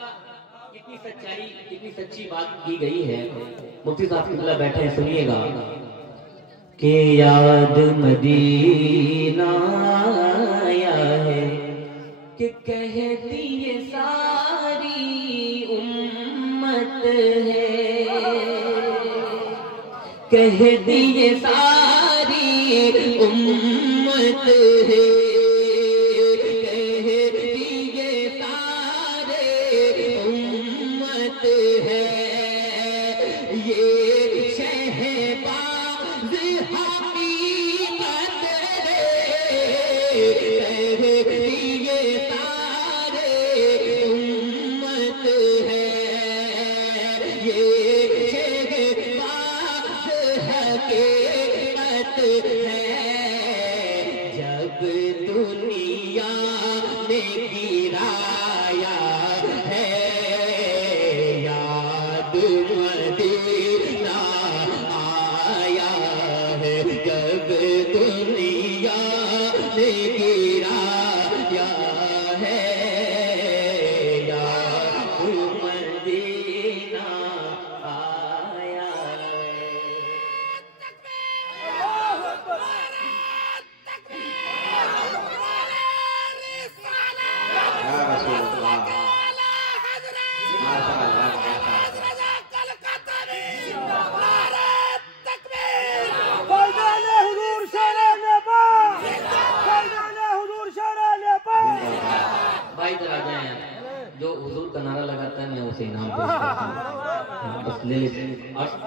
اتنی سچائی اتنی سچی بات کی گئی ہے. مفتی صاحب اللہ بیٹھے ہیں, سنیے گا کہ یاد مدینہ آیا ہے کہ کہتی یہ ساری امت ہے, کہتی یہ ساری امت ہے,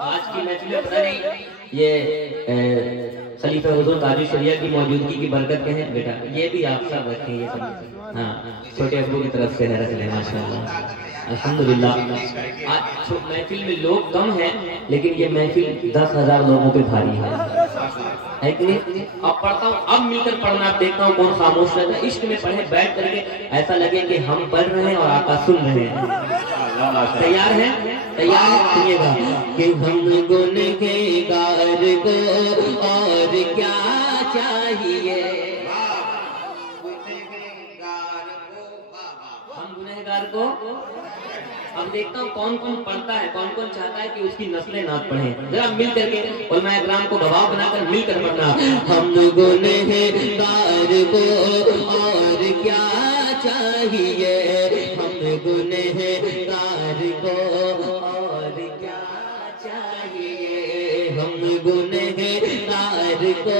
آج کی محفل میں پتہ نہیں یہ خلیفہ حضور تاج الشریعہ کی موجودگی کی برکت کے ہیں بیٹا, یہ بھی آپ سب رکھیں, یہ سب ہاں چھوٹے ابو کی طرف سے رکھ لیں ماشاءاللہ الحمدللہ. آج محفل میں لوگ کم ہیں لیکن یہ محفل 10,000 لوگوں پہ بھاری ہے کہ نہیں. اب پڑھتا ہوں, اب مل کر پڑھنا, دیکھتا ہوں کون خاموش رہتا ہے. عشق میں پڑھے بیٹھ کر کے ایسا لگے کہ ہم پڑھ رہے ہیں اور آقا سن رہے ہیں. تیار ہیں؟ تیار ہے, سنیے گا کہ ہم گنہگار کو اور کیا چاہیے, ہم گنہگار کو. اب دیکھتا ہوں کون کون پڑھتا ہے, کون کون چاہتا ہے کہ اس کی نسلیں نعت پڑھیں. ذرا مل کر کے علماء اکرام کو گواہ بنا کر مل کر پڑھنا. ہم گنہگار کو اور کیا چاہیے, ہم گنہگار کو اور کیا چاہیے, ہم گنہگار کو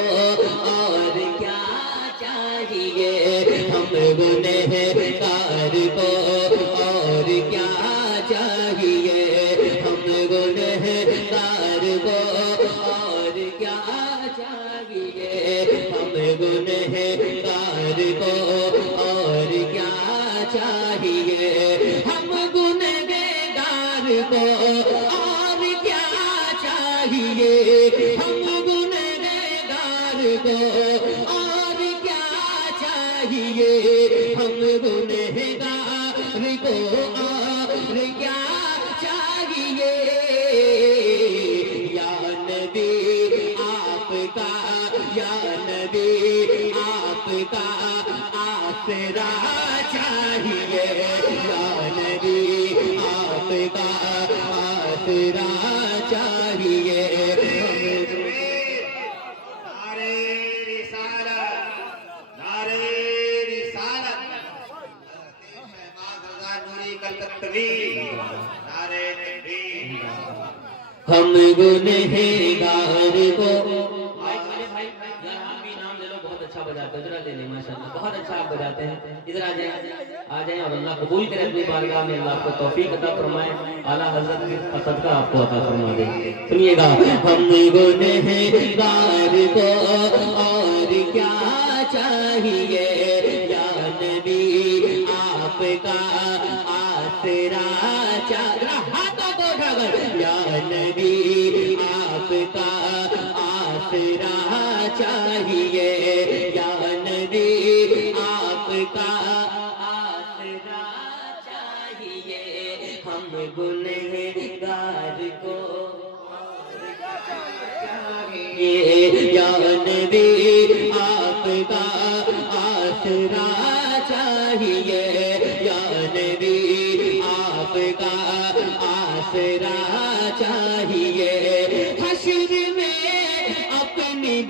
اور کیا چاہیے, ہم گنہگار کو اور کیا چاہیے, ہم گنہگار کو اور کیا چاہیے, ہم گنہگار کو اور کیا چاہیے, ہم گنہگار کو اور کیا چاہیے, ہم گنہگار کو اور کیا چاہیے, ہم گنہگار کو اور کیا چاہیے. یا نبی آپ کا, یا نبی آپ کا آسرا چاہیے, یا نبی آپ کا آسرا چاہیے. نعرے رسالت, نعرے رسالت, شہباز رضا نوری کلکتوی, نعرے تکبیر. ہم گنہگار کو بہت اچھا بجاتے ہیں, ذرا لے لیں ماشاءاللہ, بہت اچھا آپ بجاتے ہیں. ادھر آ جائیں اور اللہ قبول کرے اپنی بارگاہ میں, اللہ کو توفیق عطا فرمائے, اعلیٰ حضرت کی صدقہ آپ کو عطا فرما دے. سنیے گا ہم گنہگار کو اور کیا چاہیے, یا نبی آپ کا آسرا چاہیے, ہاتھوں کو اٹھا کر, یا نبی آپ کا آسرا چاہیے, یا نبی آپ کا آسرا چاہیے, ہم گنہگار کو چاہیے, یا نبی آپ کا آسرا چاہیے, یا نبی آپ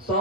100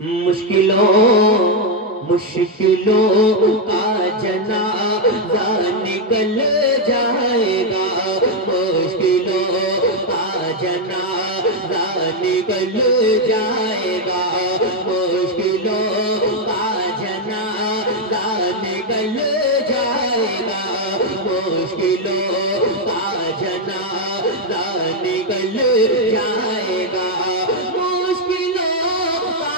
مشکلوں کا جنازہ نکل جائے گا، مشکلوں کا جنازہ نکل جائے گا، مشکلوں کا جنازہ نکل جائے گا، مشکلوں کا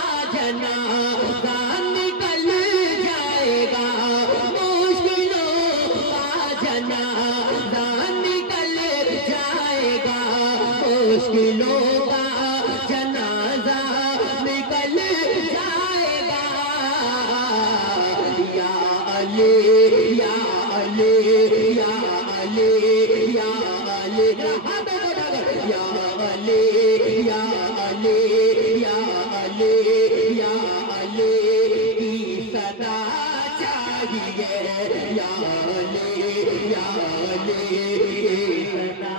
جنازہ نکل جائے گا، مشکلوں کا جنازہ نکل جائے گا، یا علی یا علی یا علی یا علی یا علی یا علی یا علی یا علی کی صدا چاہیے، یا علی یا علی کی صدا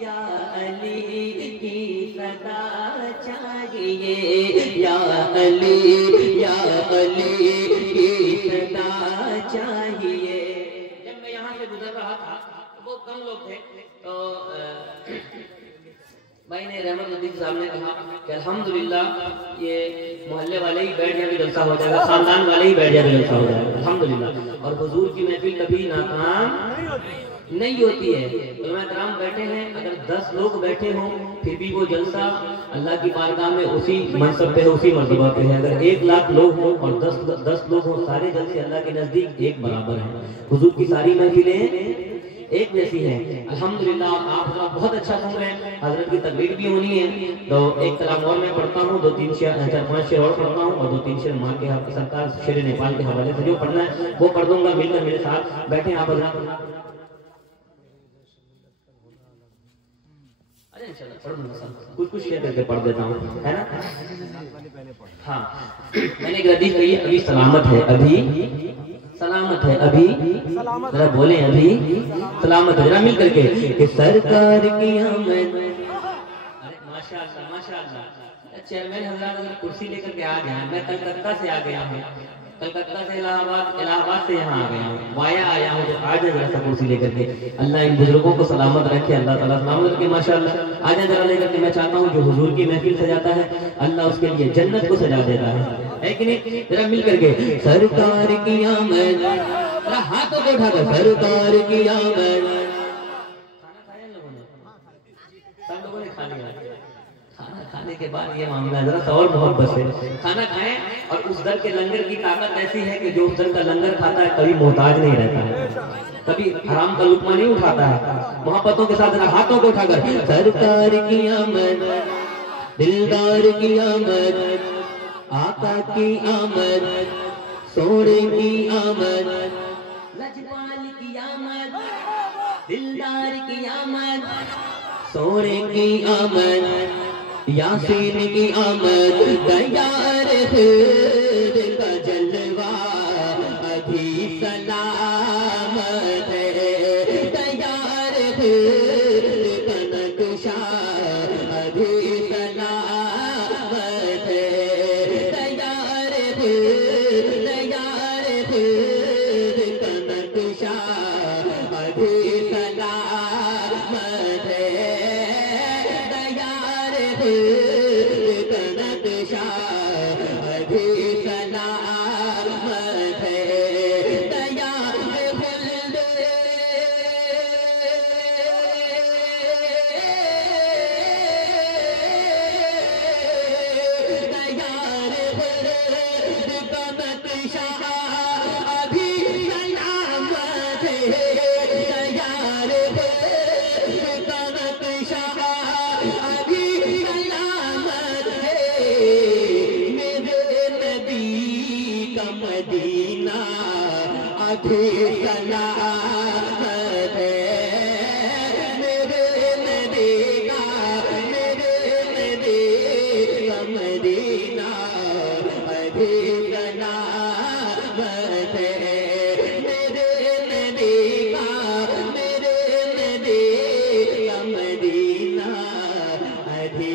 یا علی کی صدا چاہیے، یا علی یا علی کی صدا چاہیے۔ جب میں یہاں سے گزر رہا تھا وہ کم لوگ تھے، تو بھائی نے رحمت لطیف صاحب نے کہا کہ الحمدللہ یہ محلے والے ہی بیٹھ جائے بھی جلسہ ہو جائے گا، خاندان والے ہی بیٹھ جائے بھی جلسہ ہو جائے گا الحمدللہ، اور حضور کی محفل کبھی ناکام نہیں ہوتی ہے۔ علماء کرام بیٹھے ہیں، اگر 10 لوگ بیٹھے ہوں پھر بھی وہ جلسہ اللہ کی بارگاہ میں اسی منصب پہ ہے، اسی مرتبہ پہ ہے۔ اگر 1,00,000 لوگ ہوں اور 10 لوگ ہوں، سارے جلسے اللہ کے نزدیک ایک برابر ہیں۔ حضور کی ساری محفلیں ایک جیسی ہیں الحمدللہ۔ آپ حضرات بہت اچھا سن رہے ہیں، حضرت کی تقریر بھی ہونی ہے، تو ایک کلام اور میں پڑھتا ہوں، 2-3 شعر 4-5 شعر اور پڑھتا ہوں، اور 2-3 شعر ماں کے سرکار شیر نیپال کے حوالے سے جو پڑھنا ہے وہ پڑھ دوں گا، مل کر میرے ساتھ بیٹھیں آپ حضرات۔ کچھ شیئر کر کے پڑھ دیتا ہوں، ہے نا؟ ہاں، میں نے ایک حدیث کہی ہے، ابھی سلامت ہے، ابھی سلامت ہے، ابھی ذرا بولیں، ابھی سلامت ہے، ذرا مل کر کے کہ سرکار کی آمد۔ ماشاءاللہ ماشاءاللہ، چیئرمین حضرات اگر کرسی لے کر کے آ گیا، میں کلکتہ سے آ گیا ہوں، کلکتہ سے الہ آباد سے یہاں آ گیا ہوں، وایا آیا ہوں، تو آج ذرا سا کرسی لے کر کے۔ اللہ ان بزرگوں کو سلامت رکھے، اللہ تعالیٰ سلامت رکھے ماشاءاللہ۔ آج ذرا لے کر کے میں چاہتا ہوں جو حضور کی محفل سجاتا ہے اللہ اس کے لیے جنت کو سجا دیتا ہے کہ نہیں؟ ذرا مل کر کے سرکار کی آمد، ذرا ہاتھوں کو اٹھا کر سرکار کی آمد۔ کھانا کھایا لوگوں نے؟ سب لوگوں نے کھا لیا؟ کھانا کھانے کے بعد یہ معاملہ ہے، ذرا سا اور محبت سے کھانا کھائیں، اور اس در کے لنگر کی طاقت ایسی ہے کہ جو اس در کا لنگر کھاتا ہے کبھی محتاج نہیں رہتا ہے، کبھی حرام کا لقمہ نہیں اٹھاتا ہے۔ محبتوں کے ساتھ ہاتھوں کو اٹھا کر سرکار کی آمد، دلدار کی آمد، آقا کی آمد، سونے کی آمد، لجپال کی آمد، دلدار کی آمد، سونے کی آمد، یاسین کی آمد، تیار خود کا جلوہ ابھی سلامت ہے، تیار خود کا نقشہ ابھی سلامت ہے، تیار خود کا نقشہ ابھی سلامت ہے، مدینہ ابھی سلامت ہے، میرے نبی کا مدینہ ابھی سلامت ہے، میرے نبی کا مدینہ ابھی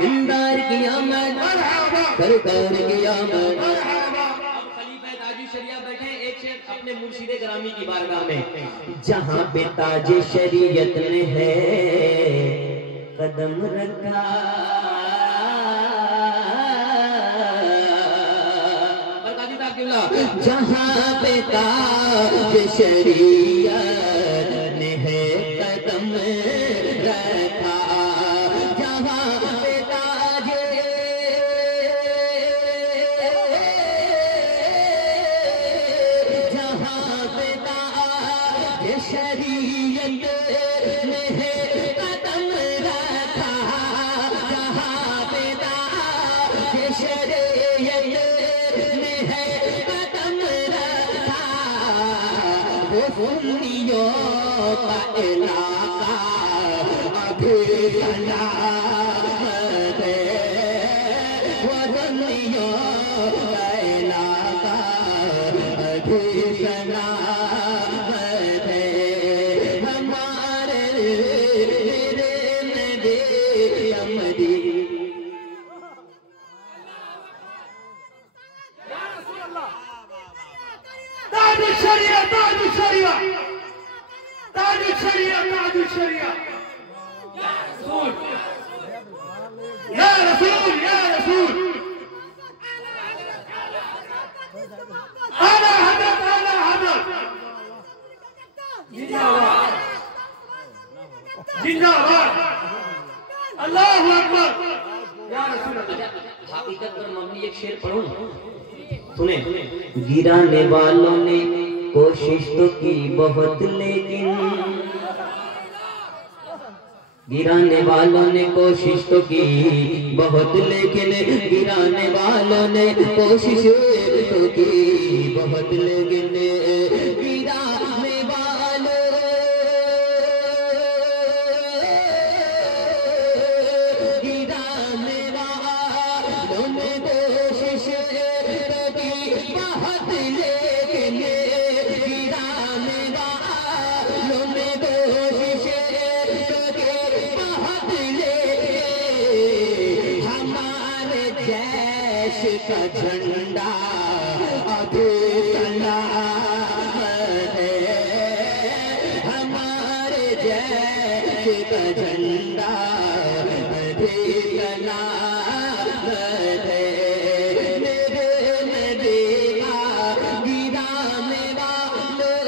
دلدار کی آمد سرکار کی آمد. اب خلیفہ تاج الشریعہ بیٹھے ایک شیخ اپنے مرشد گرامی کی بارگاہ میں. جہاں پہ تاج شریعت نے ہے قدم رکھا جہاں پہ تاج شریعت نے ہے قدم رکھا جہاں پہ تاج شریعت نے ہے قدم رکھا جہاں پہ تاج شریعت نے ہے قدم رکھا وہ سنیوں کا علاقہ ابھی سلامت ہے وہ سنیوں کا علاقہ ابھی سلامت ہے ہمارے نبی امری تاج الشریعہ تاج الشریعہ تاج الشریعہ تاج الشریعہ یا رسول یا رسول اعلی حضرت اعلی حضرت زندہ باد اللہ اکبر یا رسول اللہ. حقیقت پر مبنی ایک شعر پڑھوں سنیں. گرانے والوں نے کوشش تو کی بہت لیکن گرانے والوں نے کوشش تو کی بہت لیکن گرانے والوں نے کوشش تو کی بہت لیکن گرانے والوں گرانے والوں نے کوشش تو کی بہت لیکن گرانے والوں نے کوشش تو کی بہت لیکن ہمارے جیش کا جھنڈا ابھی سلامت ہے ہمارے جیش کا جھنڈا ابھی سلامت ہے میرے نبی کا گرانے والوں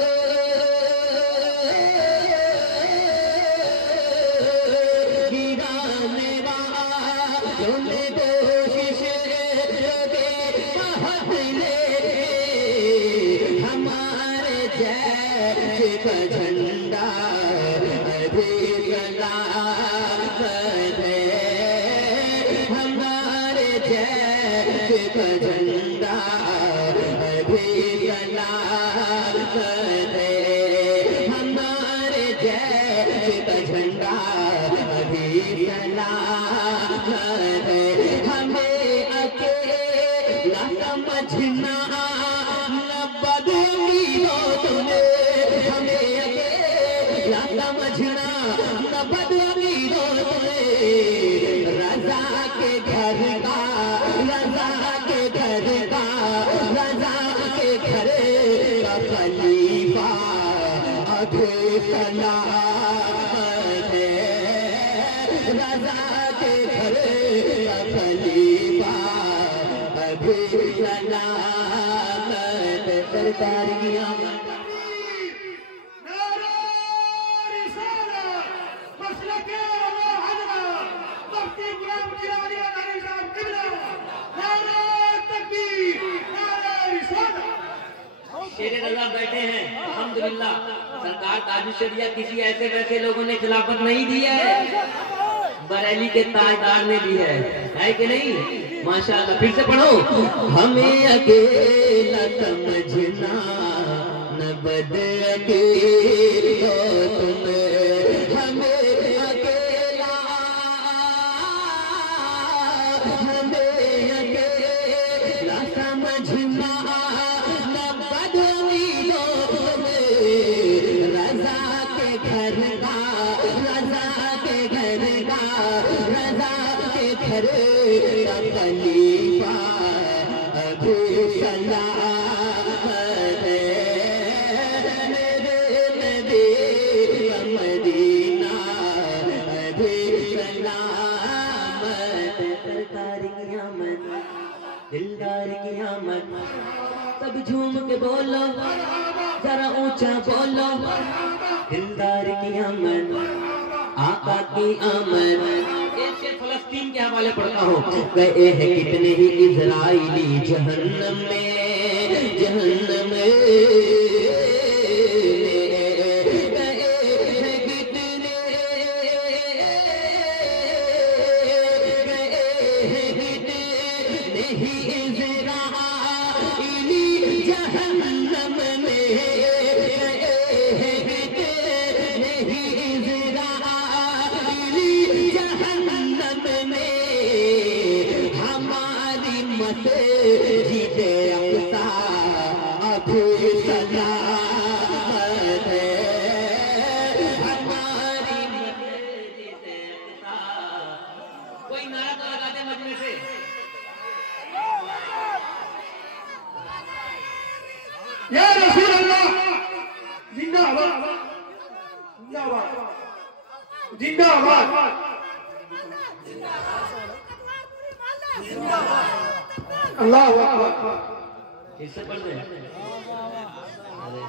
گرانے والوں نے کوشش کی بہت لیکن ہمارے جیش کا جھنڈا ابھی سلامت ہے ہمارے جیش کا جھنڈا ابھی سلامت ہے ہمارے جیش کا جھنڈا ابھی سلامت ہے ہمیں اکیلا سمجھنا نہ بدلی ہو تمہیں ہمیں اکیلا سمجھنا نہ بدلی ہو تمہیں رضا کے گھر کا رضا کے گھر کا رضا کے گھر کا خلیفہ ابھی سلامت ہے رضا کے گھر کا خلیفہ ابھی سلامت ہے سرکار کی آمد. شیر رضا بیٹھے ہیں الحمدللہ. سرکار تاج الشریعہ کسی ایسے ویسے لوگوں نے خلافت نہیں دی ہے بریلی کے تاجدار نے دی ہے کہ نہیں ماشاءاللہ. پھر سے پڑھو ہمیں اکیلا سمجھنا نہ بدعقیل ہو تمہیں ہمیں اکیلا سمجھنا نہ بدعقیل ہو تمہیں رضا کے گھر کا رضا کے گھر کا ابھی سلامت ہے میرے نبی کا مدینہ ابھی سلامت ہے سرکار کی آمد دلدار کی آمد سب جھوم کے بولو ذرا اونچا بولو دلدار کی آمد آقا کی آمد ایک شعر فلسطین کے حوالے پڑھتا ہوں گئے ہیں کتنے ہی اسرائیلی جہنم میں جہنم میں یا رسول اللہ زندہ آباد زندہ آباد زندہ آباد اللہ اکبر اس سے پڑھ دیں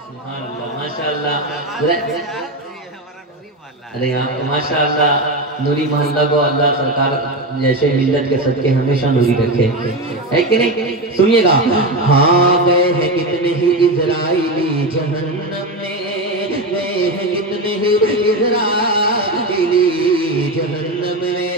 سبحان اللہ ماشاءاللہ ارے ماشاءاللہ نوری محلہ کو اللہ سرکار جیسے ملت کے صدقے ہمیشہ نوری رکھے ہے کہ نہیں سنیے گا ہاں گئے ہیں کتنے ہی اسرائیلی جہنم میں گئے ہیں کتنے ہی اسرائیلی جہنم میں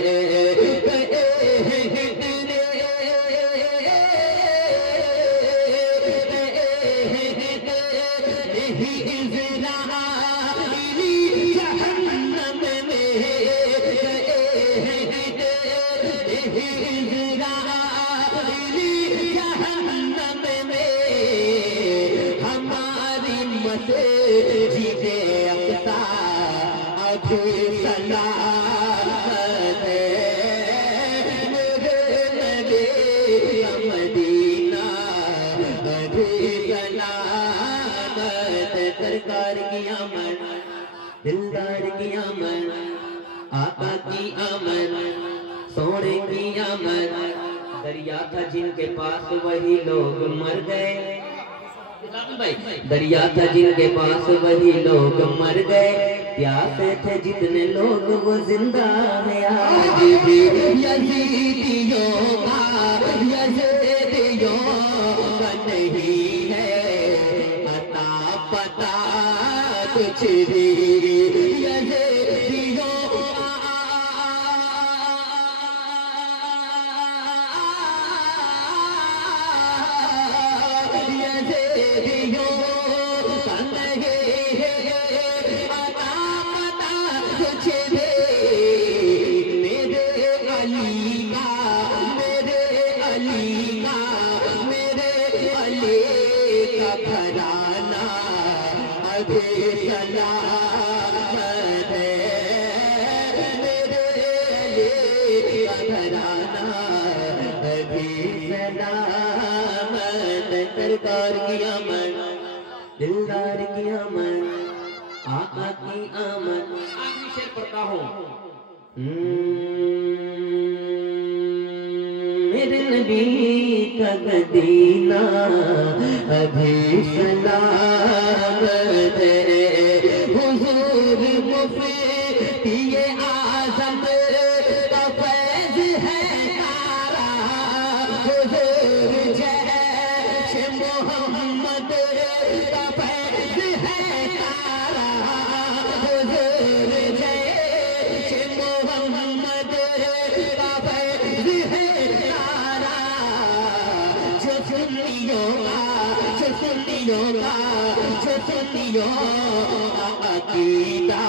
سرکار کی آمد دلدار کی آمد آقا کی آمد سونے کی آمد دریا تھا جن کے پاس وہی لوگ مر گئے دریا تھا جن کے پاس وہی لوگ مر گئے پیاسے تھے جتنے لوگ وہ زندہ ہیں آج بھی یزیدیوں کا نہیں ہے عطا پتا کچھ بھی یزیدیوں سرکار کی آمد دلدار کی آمد آقا کی آمد آخری شعر پڑھتا ہوں میرے نبی کا مدینہ ابھی سلامت ہے حضور مفتی اعظم کا فیض ہے سارا حضور جیش محمد کا فیض ہے سارا حضور جیش محمد کا فیض ہے سارا جو سنیوں کا عقیدہ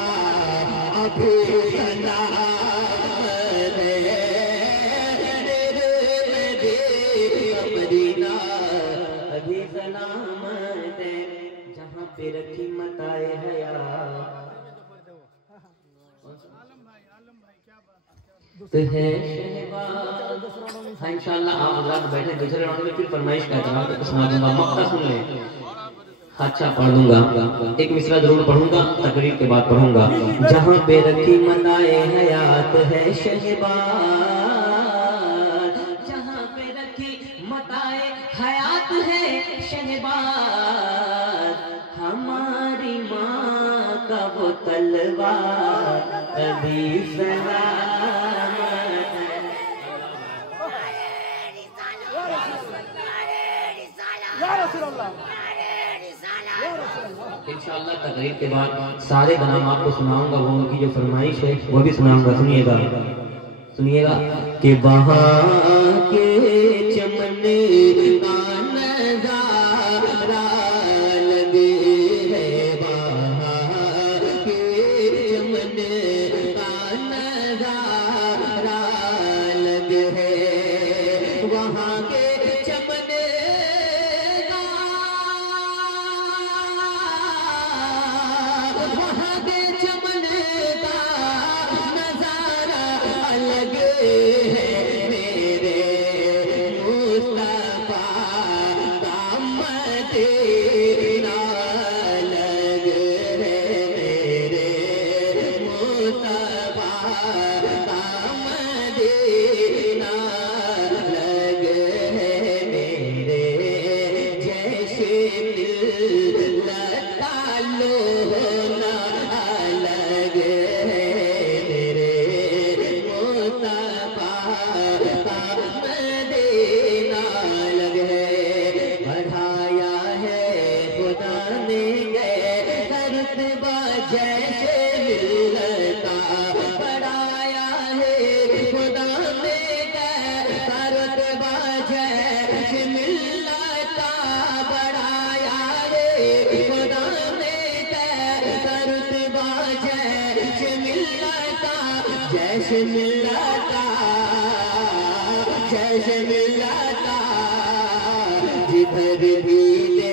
ابھی سلامت ہے مدینہ ابھی سلامت ہے جہاں پہ رکھی متائے حیات ہے شہباز. ہاں انشاءاللہ آپ حضرات بیٹھے دوسرے راؤنڈ میں پھر فرمائش کا احترام تو سنا دوں گا. مقطع سن لیں. اچھا پڑھ دوں گا. ایک مصرع ضرور پڑھوں گا, تقریر کے بعد پڑھوں گا. جہاں پہ رکھی متائے حیات ہے شہباز, جہاں پہ رکھی متائے حیات ہے شہباز, ہماری ماں کا وہ تلوار ابھی سلامت ہے. انشاءاللہ تقریر کے بعد سارے نام آپ کو سناؤں گا. وہ ان کی جو فرمائش ہے وہ بھی سناؤں گا. سنیے گا, سنیے گا کہ وہاں کے چمن کا نظارہ لگے ہے, وہاں کے چمن کا نظارہ لگے ہے, وہاں کے چمن جیسے ملتا جدھر بھی